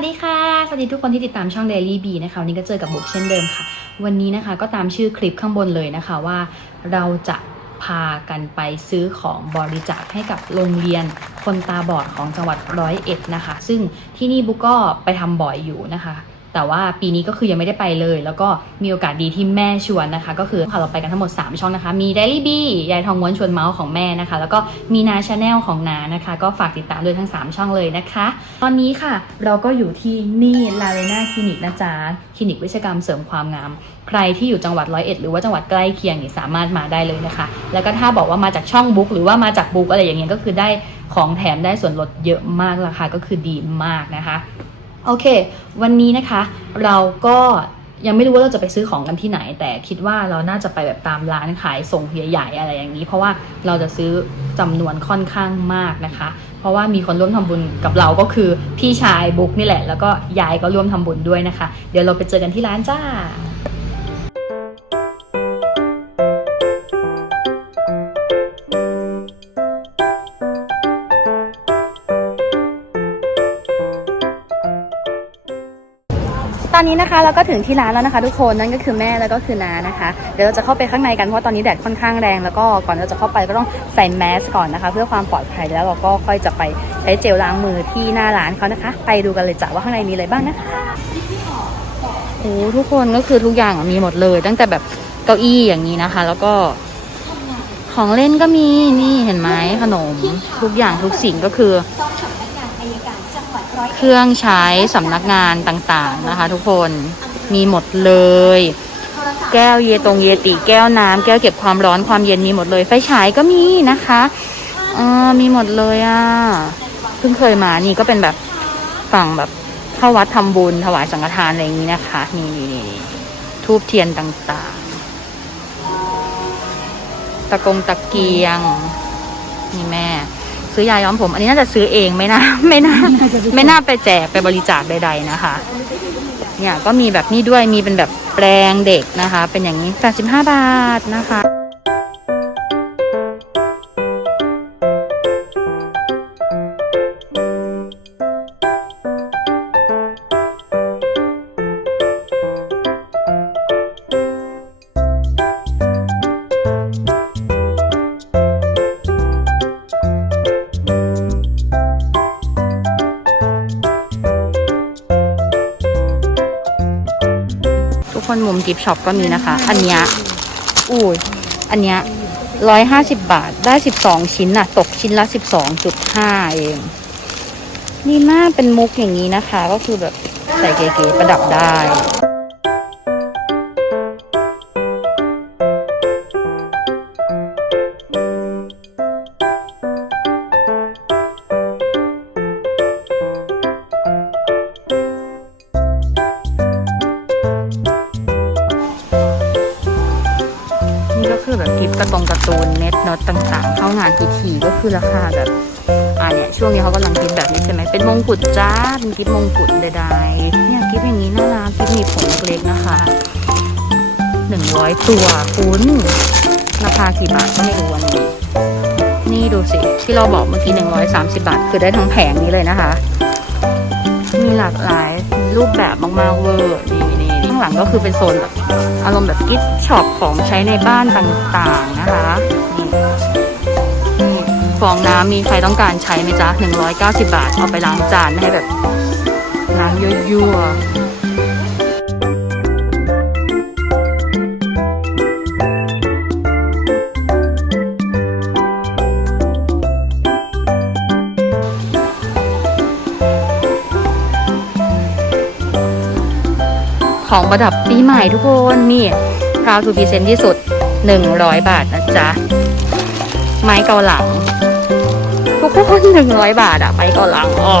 วัสดีค่ะ สวัสดีทุกคนที่ติดตามช่อง Daily B นะคะวันนี้ก็เจอกับบุ๊กเช่นเดิมค่ะ วันนี้นะคะก็ตามชื่อคลิปข้างบนเลยนะคะว่าเราจะพากันไปซื้อของบริจาคให้กับโรงเรียนคนตาบอดของจังหวัดร้อยเอ็ดนะคะ ซึ่งที่นี่บุ๊กก็ไปทำบ่อยอยู่นะคะ แต่ว่าปีนี้ก็คือยังไม่ได้ไปเลย แล้วก็มีโอกาสดีที่แม่ชวนนะคะ ก็คือเราไปกันทั้งหมด 3 ช่องนะคะ มี Daily B ยายทองม้วนชวนเมาส์ของแม่นะคะ แล้วก็มีนาชาแนลของนานะคะ ก็ฝากติดตามด้วยทั้ง 3 ช่องเลยนะคะ ตอนนี้ค่ะ เราก็อยู่ที่นี่ลาเรนาคลินิกนะจ๊ะคลินิกวิชกรรมเสริมความงาม ใครที่อยู่จังหวัดร้อยเอ็ดหรือว่าจังหวัดใกล้เคียงนี่สามารถมาได้เลยนะคะ แล้วก็ถ้าบอกว่ามาจากช่องบุ๊กหรือว่ามาจากบุ๊กอะไรอย่างเงี้ยก็คือได้ของแถมได้ส่วนลดเยอะมากราคาก็คือดีมากนะคะ โอเค วันนี้นะคะ เราก็ยังไม่รู้ว่าเราจะไปซื้อของกันที่ไหน แต่คิดว่าเราน่าจะไปแบบตามร้านขายส่งใหญ่ๆอะไรอย่างนี้ เพราะว่าเราจะซื้อจำนวนค่อนข้างมากนะคะ เพราะว่ามีคนร่วมทำบุญกับเราก็คือพี่ชายบุ๊กนี่แหละ แล้วก็ยายก็ร่วมทำบุญด้วยนะคะ เดี๋ยวเราไปเจอกันที่ร้านจ้า อนนี้นะคะเราก็ถึงที่ร้านแล้วนะคะ ทุกคนนั่นก็คือแม่แล้วก็คือน้านะคะ เดี๋ยวเราจะเข้าไปข้างในกันเพราะตอนนี้แดดค่อนข้างแรงแล้วก็ก่อนเราจะเข้าไปก็ต้องใส่แมสก่อนนะคะ เพื่อความปลอดภัยแล้วเราก็ค่อยจะไปใช้เจลล้างมือที่หน้าร้านเขานะคะ ไปดูกันเลยจ้ะว่าข้างในมีอะไรบ้างนะคะโอ้ทุกคนก็คือทุกอย่างมีหมดเลย ตั้งแต่แบบเก้าอี้อย่างนี้นะคะ แล้วก็ของเล่นก็มีนี่เห็นไหมขนม ทุกอย่างทุกสิ่งก็คือ เครื่องใช้สำนักงานต่างๆนะคะ ทุกคนมีหมดเลย แก้วเยตรงเยติแก้วน้ำแก้วเก็บความร้อนความเย็นมีหมดเลย ไฟฉายก็มีนะคะเออมีหมดเลยอะเพิ่งเคยมานี่ก็เป็นแบบฝั่งแบบเข้าวัดทำบุญถวายสังฆทานอะไรอย่างนี้นะคะ นี่นี่นี่ทูบเทียนต่างๆ ตะกงตะเกียง นี่แม่ ซื้อยาย้อมผม อันนี้น่าจะซื้อเองไม่น่าไม่น่าไม่น่าไปแจกไปบริจาคใด ๆนะคะ เนี่ยก็มีแบบนี้ด้วยมีเป็นแบบแปรงเด็กนะคะ เป็นอย่างนี้85บาทนะคะ คนมุมกิฟช็อปก็มีนะคะ อันเนี้ยอุ้ยอันเนี้ยร้อยห้าสิบบาทได้สิบสองชิ้นน่ะ ตกชิ้นละสิบสองจุดห้าเองนี่มากเป็นมุกอย่างนี้นะคะ ก็คือแบบใส่เก๋ๆประดับได้ นเน็อตต่างๆ เข้างานพิธีก็คือราคาแบบอ่าเนี่ยช่วงนี้เขากำลังกิฟแบบนี้ใช่ไหมเป็นมงกุฎจ้าเป็นกิฟมงกุฎใดๆเนี่ยกิฟอย่างนี้น่ารักกิฟมีผมเล็กๆนะคะหนึ่งร้อยตัวคุณราคากี่บาทก็ไม่รู้อันนี้ นี่ดูสิ ที่เราบอกเมื่อกี้หนึ่งร้อยสามสิบาท คือได้ทั้งแผงนี้เลยนะคะ มีหลากหลายรูปแบบมากๆเวอร์นี่างหลังก็คือเป็นโซนแบบอารมณ์แบบกิฟต์ช็อปของใช้ในบ้านต่างๆนะคะนี่ฟองน้ำมีใครต้องการใช้ไหมจ๊ะ190 บาท เอาไปล้างจานให้แบบล้างยั่วๆ ของประดับปีใหม่ทุกคนนี่ Proud to Present ที่สุด 100 บาทนะจ๊ะ ไม้เกาหลัง ทุกคนหนึ่งร้อยบาทอะไปเกาหลังอ๋อ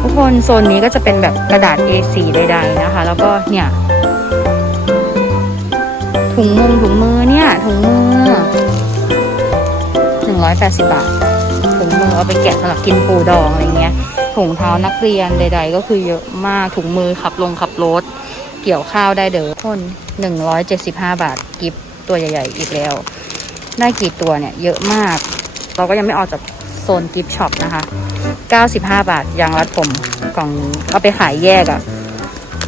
ทุกคนโซนนี้ก็จะเป็นแบบกระดาษ A4 ใดๆนะคะ แล้วก็เนี่ย ถุงมือถุงมือเนี่ย ถุงมือ หนึ่งร้อยแปดสิบบาทถุงมือเอาไปแกะสำหรับกินปูดองอะไรเงี้ยถุงเท้านักเรียนใด ๆ ก็คือเยอะมากถุงมือขับลงขับรถเกี่ยวข้าวได้เด้อคน175 บาทกิฟต์ตัวใหญ่ ๆ อีกแล้ว ได้กี่ตัวเนี่ยเยอะมาก เราก็ยังไม่ออกจากโซนกิฟช็อปนะคะ 95 บาทยางรัดผมกล่องนี้เอาไปขายแยกอะ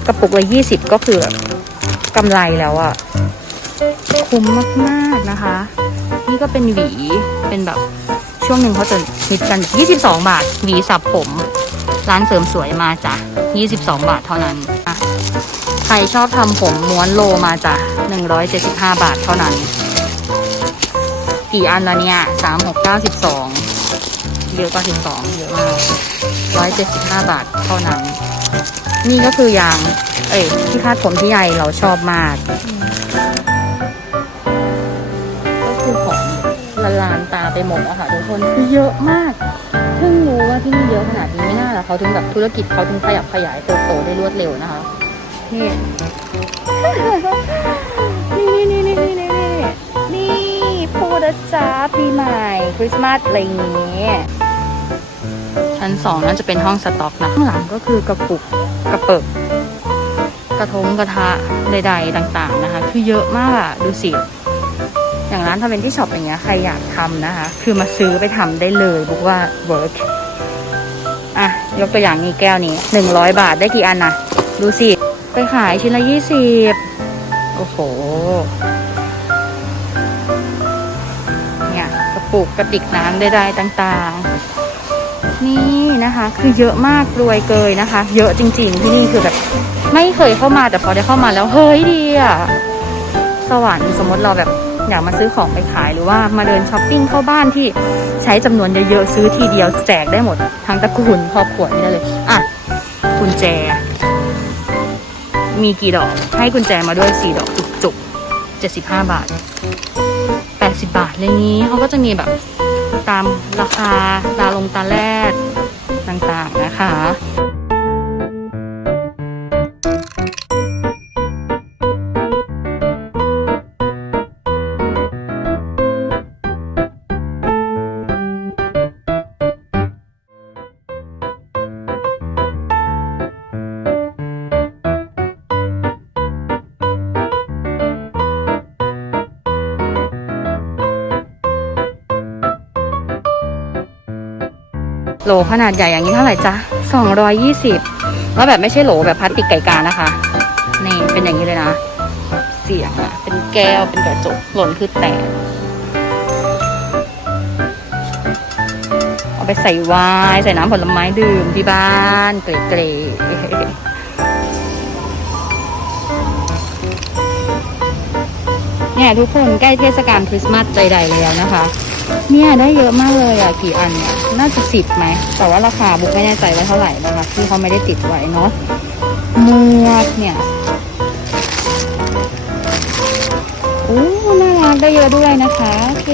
กระปุกละ20 ก็คือกำไรแล้วอะคุ้มมาก ๆ นะคะ นี่ก็เป็นหวี เป็นแบบช่วงหนึ่งเขาจะฮิตกัน 22 บาท หวีสับผม ร้านเสริมสวยมาจ้ะ 22 บาทเท่านั้นอะใครชอบทำผมม้วนโลมาจ้ะ 175 บาทเท่านั้น กี่อันละเนี่ย 3 6 9 12 เยอะกว่า 12 เยอะมาก175 บาทเท่านั้น นี่ก็คือยาง เอ้ยที่คาดผมที่ใหญ่เราชอบมาก ละลานตาไปหมดอะค่ะทุกคนคือเยอะมากเพิ่งรู้ว่าที่นี่เยอะขนาดนี้ไม่น่าหรอเขาถึงแบบธุรกิจเขาถึงขยับขยายเติบโตได้รวดเร็วนะคะนี่นี่นี่นี่นี่นี่นี่นี่พูดจ๊ะปีใหม่คริสต์มาสอะไรอย่างเงี้ยชั้นสองนั่นจะเป็นห้องสต็อกนะข้างหลังก็คือกระปุกกระเปิกกระทงกระทะใด ๆ ต่าง ๆ นะคะ คือเยอะมากอะดูสิ อย่างร้านทำเป็นที่ช็อปอย่างเงี้ยใครอยากทำนะคะ คือมาซื้อไปทำได้เลยบอกว่าเวิร์กอะ ยกตัวอย่างนี้แก้วนี้หนึ่งร้อยบาทได้กี่อันนะดูสิ ไปขายชิ้นละยี่สิบโอ้โห เนี่ยกระปุกกระติกน้ำใดๆต่างๆ นี่นะคะ คือเยอะมากรวยเกยนะคะ เยอะจริงๆที่นี่คือแบบ ไม่เคยเข้ามาแต่พอได้เข้ามาแล้ว เฮ้ยดีอะสวรรค์สมมติเราแบบ อยากมาซื้อของไปขายหรือว่ามาเดินช้อปปิ้งเข้าบ้านที่ใช้จำนวนเยอะๆซื้อทีเดียวแจกได้หมดทั้งตระกูลครอบครัวนี่ได้เลยอะกุญแจ มีกี่ดอกให้กุญแจมาด้วยสี่ดอกจุกๆเจ็ดสิบห้าบาทแปดสิบบาทอะไรนี้เขาก็จะมีแบบตามราคาตาลงตาแรกต่างๆนะคะ โหลขนาดใหญ่อย่างนี้เท่าไหร่จ๊ะ220 แล้วแบบไม่ใช่โหลแบบพลาสติกไก่กานะคะ นี่เป็นอย่างนี้เลยนะ เสียงอะเป็นแก้วเป็นกระจกหล่นคือแตกเอาไปใส่วน์ใส่น้ำผลไม้ดื่มที่บ้านเกรดๆเนี่ยทุกคนใกล้เทศกาลคริสต์มาสใดๆแล้วนะคะ เนี่ยได้เยอะมากเลยอะกี่อันเนี่ยน่าจะสิบไหมแต่ว่าราคาบุ๊กไม่แน่ใจว่าเท่าไหร่นะคะที่เขาไม่ได้ติดไว้เนาะหมวกเนี่ยโอ้น่ารักได้เยอะด้วยนะคะ โอเค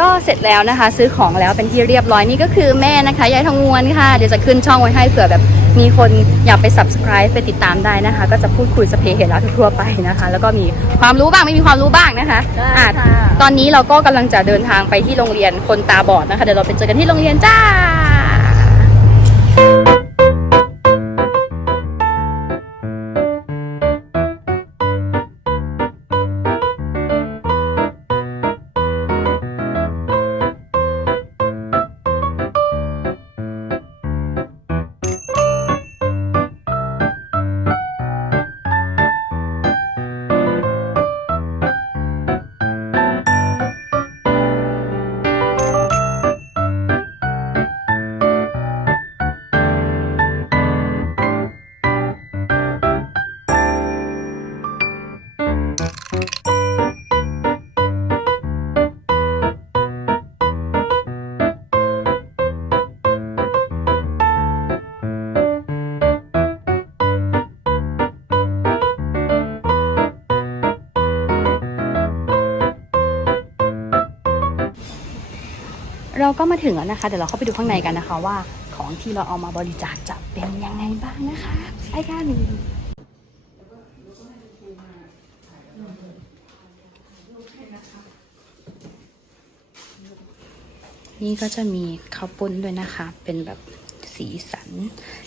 ก็เสร็จแล้วนะคะ ซื้อของแล้วเป็นที่เรียบร้อยนี่ก็คือแม่นะคะยายทองงวนค่ะ เดี๋ยวจะขึ้นช่องไว้ให้เผื่อแบบมีคนอยากไป subscribe ไปติดตามได้นะคะ ก็จะพูดคุยสพเปเหตุแล้วทั่วๆไปนะคะ แล้วก็มีความรู้บ้างไม่มีความรู้บ้างนะคะอะตอนนี้เราก็กำลังจะเดินทางไปที่โรงเรียนคนตาบอดนะคะเดี๋ยวเราไปเจอกันที่โรงเรียนจ้า เราก็มาถึงแล้วนะคะ เดี๋ยวเราเข้าไปดูข้างในกันนะคะว่าของที่เราเอามาบริจาคจะเป็นยังไงบ้างนะคะไปกันนี่ก็จะมีข้าวปุ้นด้วยนะคะ เป็นแบบสีสีสัน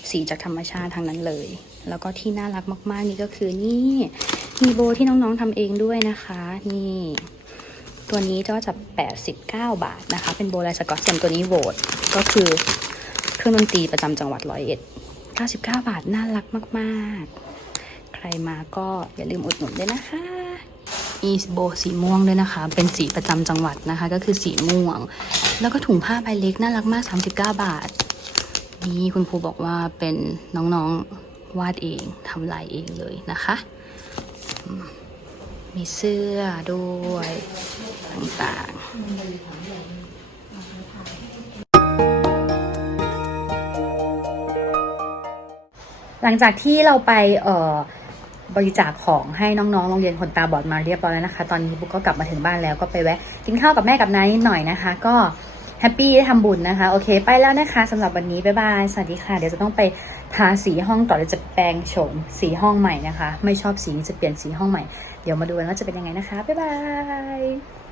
สีจากธรรมชาติทางนั้นเลย แล้วก็ที่น่ารักมาก ๆ นี่ก็คือนี่ มีโบที่น้องๆทำเองด้วยนะคะ นี่ ตัวนี้ก็จะ 89 บาทนะคะ เป็นโบลาสกอตเซียมตัวนี้โหวตก็คือเครื่องดนตรีประจำจังหวัดร้อยเอ็ด99 บาท น่ารักมากๆ ใครมาก็อย่าลืมอุดหนุนด้วยนะคะมีโบสีม่วงด้วยนะคะ เป็นสีประจำจังหวัดนะคะ ก็คือสีม่วง แล้วก็ถุงผ้าใบเล็กน่ารักมาก 39 บาท นี่คุณครูบอกว่าเป็นน้องๆวาดเองทำลายเองเลยนะคะ มีเสื้อด้วยต่างๆ หลังจากที่เราไปเอ่อบริจาคของให้น้องๆ โรงเรียนคนตาบอดมาเรียบร้อยแล้วนะคะ ตอนนี้บุ๊กก็กลับมาถึงบ้านแล้วก็ไปแวะ กินข้าวกับแม่กับน้านิดหน่อยนะคะ ก็แฮปปี้ได้ทำบุญนะคะ โอเค ไปแล้วนะคะสำหรับวันนี้ บ๊ายบาย สวัสดีค่ะ เดี๋ยวจะต้องไปทาสีห้องต่อเดี๋ยวจะแปลงโฉมสีห้องใหม่นะคะ ไม่ชอบสีจะเปลี่ยนสีห้องใหม่ เดี๋ยวมาดูกันว่าจะเป็นยังไงนะคะ บ๊ายบาย